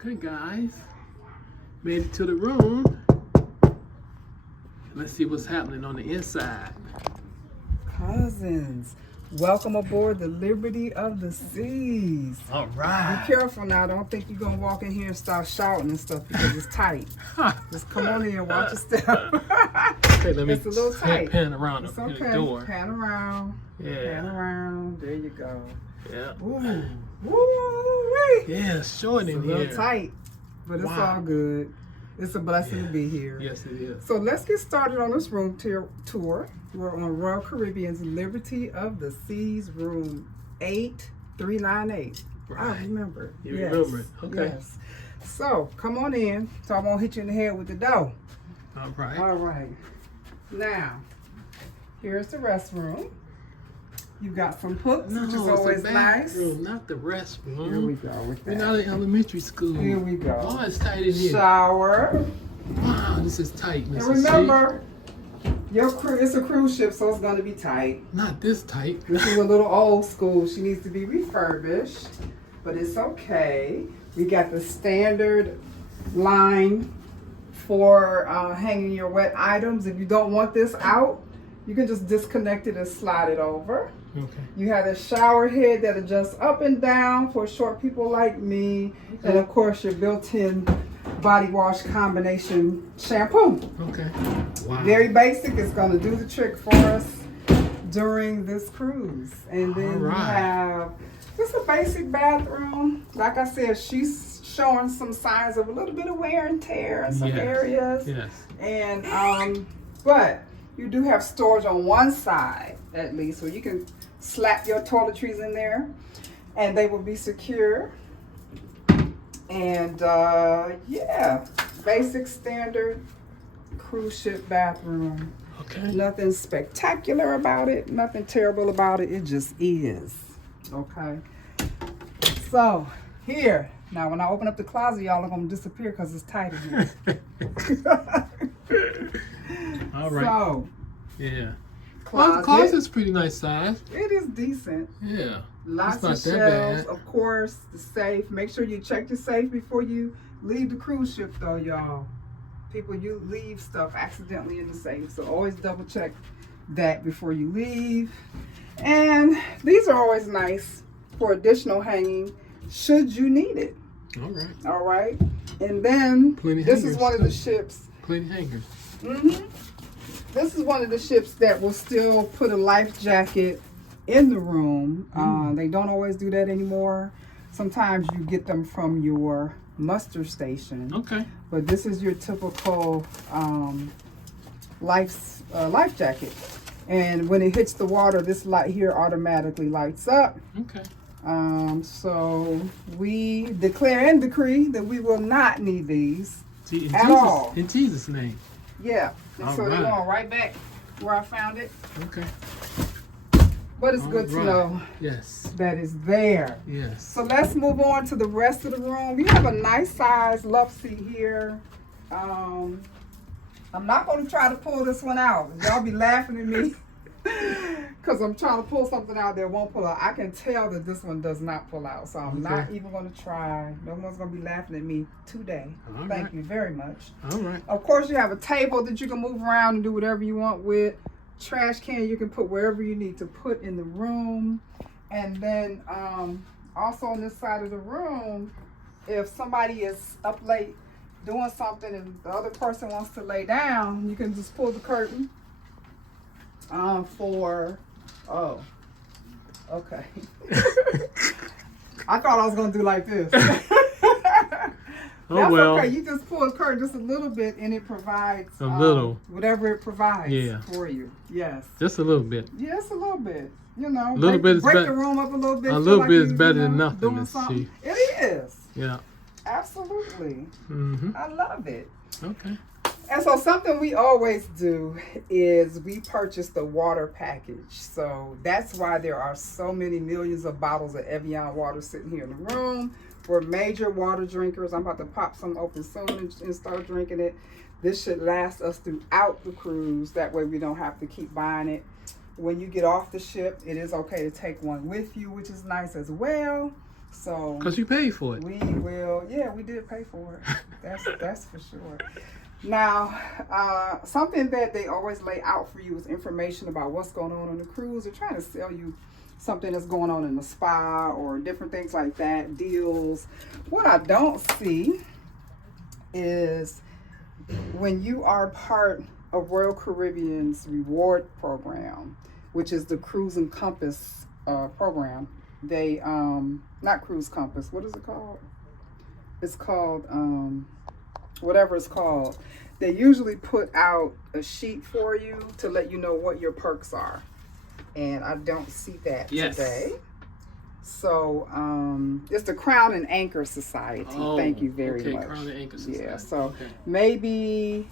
Okay, guys, made it to the room. Let's see what's happening on the inside. Cousins, welcome aboard the Liberty of the Seas. All Be right. careful now. Don't think you're gonna walk in here and start shouting and stuff because it's tight. Just come on in, watch your step. Okay, let me It's a little tight. pan around It's the okay. door. Pan around. Pan Yeah. around. There you go. Yeah. Ooh. Woo-wee. Yeah, it's short It's a in little here. tight, but it's Wow. all good. It's a blessing to be here. Yes, it is. So let's get started on this room tour. We're on Royal Caribbean's Liberty of the Seas, room 8398. I Right. remember. You remember it. Okay. Yes. So come on in, so I won't hit you in the head with the dough. All right. All right. Now, here's the restroom. You got some hooks, which is it's always the nice. bathroom, not the restroom. Here we go with We're that. not in elementary school. Here we go. Oh, it's tight in here. Shower. Wow, this is tight, And Mrs. remember, your crew, it's a cruise ship, so it's going to be tight. C. Not this tight. This is a little old school. She needs to be refurbished, but it's okay. We got the standard line for hanging your wet items. If you don't want this out, you can just disconnect it and slide it over. Okay. You have a shower head that adjusts up and down for short people like me. And of course, your built-in body wash combination shampoo. Okay. Wow. Very basic. It's going to do the trick for us during this cruise. And then you Alright. have just a basic bathroom. Like I said, she's showing some signs of a little bit of wear and tear in some Yes. areas. Yes. And but you do have storage on one side at least, where you can slap your toiletries in there, and they will be secure. And yeah, basic standard cruise ship bathroom. Okay. Nothing spectacular about it, nothing terrible about it. It just is. Okay. So here, now when I open up the closet, y'all are gonna disappear because it's tight in here. All right. So Yeah. Well, the closet, closet's pretty nice size. it is decent. Yeah. Lots It's of not that shelves, bad. of course. The safe. Make sure you check the safe before you leave the cruise ship, though, y'all. People, you leave stuff accidentally in the safe, so always double check that before you leave. And these are always nice for additional hanging, should you need it. All right. All right. And then Plenty this hangers, is one of the too. ships. Plenty hangers. This is one of the ships that will still put a life jacket in the room. They don't always do that anymore. Sometimes you get them from your muster station. Okay. But this is your typical life jacket. And when it hits the water, this light here automatically lights up. Okay. So we declare and decree that we will not need these. See, in At Jesus, all. in Jesus' name. Yeah. And so they're Alright. going right back where I found it. Okay. But it's good to Alright. know Yes. that it's there. Yes. So let's move on to the rest of the room. We have a nice size love seat here. I'm not going to try to pull this one out. Y'all be laughing at me because I'm trying to pull something out that won't pull out. I can tell that this one does not pull out, so I'm not even going to try. No one's going to be laughing at me today. All Thank right. you very much. All right. Of course, you have a table that you can move around and do whatever you want with. Trash can you can put wherever you need to put in the room. And then also on this side of the room, if somebody is up late doing something and the other person wants to lay down, you can just pull the curtain oh, okay. I thought I was going to do like this. Oh, That's well. okay. You just pull the curtain just a little bit, and it provides A little. whatever it provides Yeah. for you. Yes. Just a little bit. Yes, a little bit. You know, Little bit is break bet- the room up a little bit. a feel little like bit is you, better you than know, nothing, doing Miss something. C. It is. Yeah. Absolutely. Mm-hmm. I love it. Okay. And so something we always do is we purchase the water package. So that's why there are so many millions of bottles of Evian water sitting here in the room. We're major water drinkers. I'm about to pop some open soon and start drinking it. This should last us throughout the cruise. That way we don't have to keep buying it. When you get off the ship, it is okay to take one with you, which is nice as well. So Because you paid for it. we will, yeah, we did pay for it. That's for sure. Now, something that they always lay out for you is information about what's going on the cruise. They're trying to sell you something that's going on in the spa or different things like that, deals. What I don't see is when you are part of Royal Caribbean's reward program, which is the Cruise and Compass program. They not Cruise Compass, what is it called? It's called whatever it's called. They usually put out a sheet for you to let you know what your perks are, and I don't see that today. So it's the Crown and Anchor Society. Thank you very much. Crown and Anchor Society. Yeah, so maybe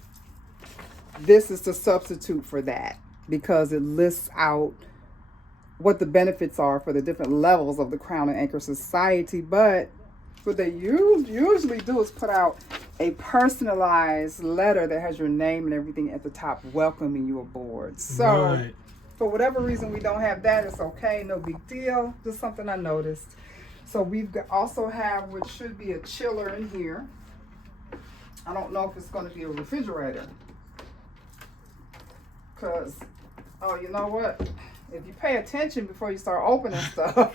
this is the substitute for that, because it lists out what the benefits are for the different levels of the Crown and Anchor Society. But what they usually do is put out a personalized letter that has your name and everything at the top, welcoming you aboard. So for whatever reason we don't have that, it's okay, no big deal. Just something I noticed. So we also have what should be a chiller in here. I don't know if it's going to be a refrigerator. Because, oh, you know what? If you pay attention before you start opening stuff,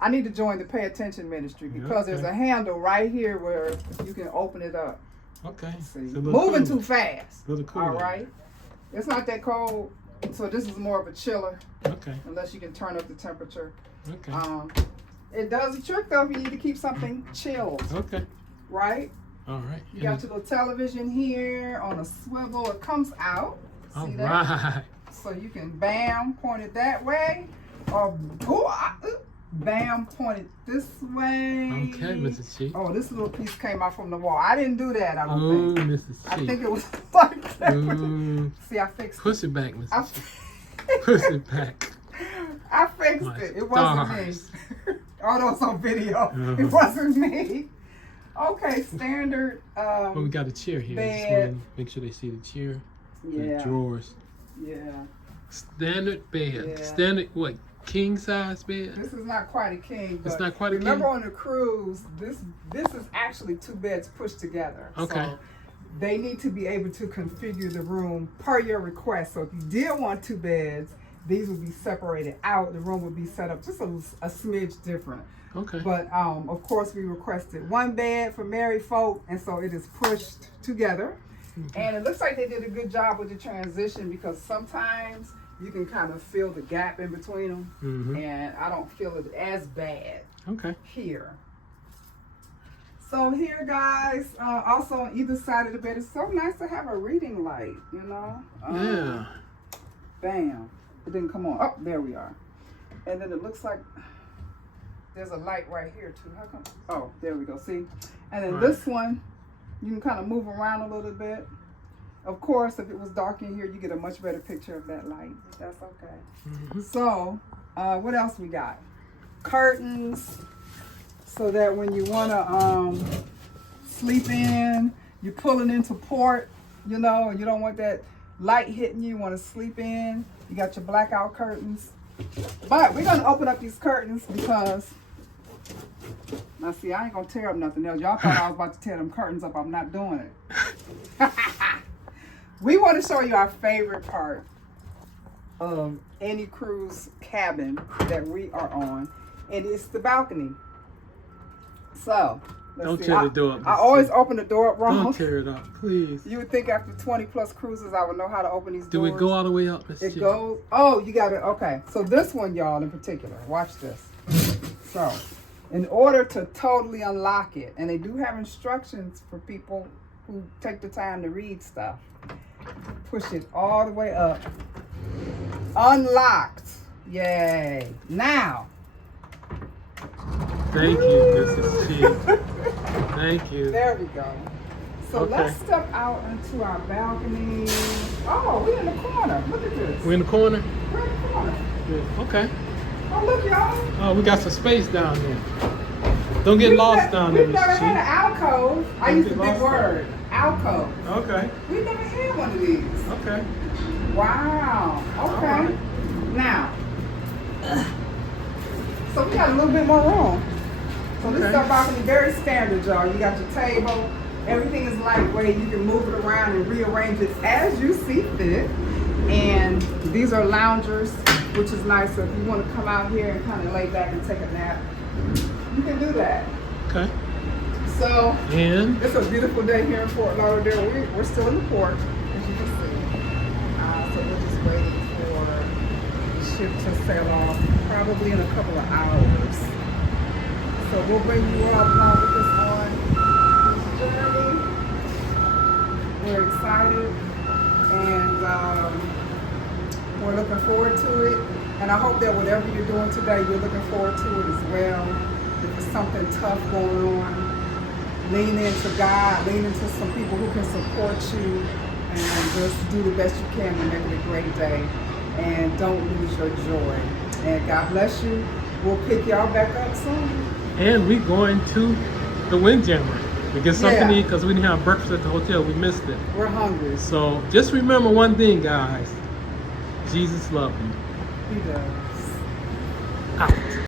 I need to join the pay attention ministry, because there's a handle right here where you can open it up. Okay. See, moving too fast. Cool. All right. It's not that cold, so this is more of a chiller. Okay. Unless you can turn up the temperature. Okay. It does a trick though if you need to keep something chilled. Okay. Right? All right. You got your little television here on a swivel. It comes out. All See right. that? So you can bam, point it that way, or bam, point it this way. Okay, Mrs. Chi. Oh, this little piece came out from the wall. I didn't do that, I don't think. Mrs. Chi. I think it was like that. See, I fixed it. Push it back, Mrs. Chi. Push it back. I fixed My it. It wasn't stars. me. Oh, that was on video. It wasn't me. Okay, standard. Well, we got a chair here. Just Bed. want to make sure they see the chair. Yeah. The drawers. Yeah. Standard bed. Yeah. Standard what? King size bed? This is not quite a king. But It's not quite a king? remember on the cruise, this is actually two beds pushed together. Okay. So they need to be able to configure the room per your request. So if you did want two beds, these would be separated out. The room would be set up just a smidge different. Okay. But of course, we requested one bed for married folk, and so it is pushed together. And it looks like they did a good job with the transition, because sometimes you can kind of feel the gap in between them, and I don't feel it as bad here. So here, guys, also on either side of the bed, it's so nice to have a reading light, you know? Yeah. Bam. It didn't come on. Oh, there we are. And then it looks like there's a light right here, too. How come? Oh, there we go. See? And then this one, you can kind of move around a little bit. Of course, if it was dark in here, you get a much better picture of that light. That's okay. So, what else we got? Curtains, so that when you want to sleep in, you're pulling into port, you know, and you don't want that light hitting you, you want to sleep in. You got your blackout curtains. But we're going to open up these curtains because, now see, I ain't going to tear up nothing else. Y'all thought I was about to tear them curtains up. I'm not doing it. We want to show you our favorite part of any cruise cabin that we are on, and it's the balcony. So, Don't tear the door up. I always open the door up wrong. Don't tear it up, please. You would think after 20 plus cruises I would know how to open these doors. Do it go all the way up? It goes, oh, you got it. Okay. So this one, y'all, in particular, watch this. So, in order to totally unlock it, and they do have instructions for people who take the time to read stuff, push it all the way up. Unlocked. Yay. Now. Thank you, Mrs. Chi. Thank you. There we go. So Okay. let's step out into our balcony. Oh, we're in the corner. Look at this. We're in the corner? We're in the corner. Good. Okay. Oh, look, y'all. Oh, we got some space down there. Don't get lost down there, We've never Mrs. had an Chi. alcove. I Don't used get the big lost word. Alcove. Okay. We've never had one of these. Okay. Wow. Okay. All right. Now, So we got a little bit more room. So this is Okay. our balcony, very standard, y'all. You got your table. Everything is lightweight. You can move it around and rearrange it as you see fit. And these are loungers, which is nice. So if you want to come out here and kind of lay back and take a nap, you can do that. Okay. So And it's a beautiful day here in Fort Lauderdale. We're still in the port, as you can see. So we're just waiting for the ship to sail off, probably in a couple of hours. So we'll bring you all along with us on this journey. We're excited, and we're looking forward to it. And I hope that whatever you're doing today, you're looking forward to it as well. If there's something tough going on, lean into God, lean into some people who can support you, and just do the best you can to make it a great day. And don't lose your joy. And God bless you. We'll pick y'all back up soon. we going to the Windjammer to get something Yeah. to eat because we didn't have breakfast at the hotel. We missed it. We're hungry. So just remember one thing, guys. Jesus loves you. He does. Out.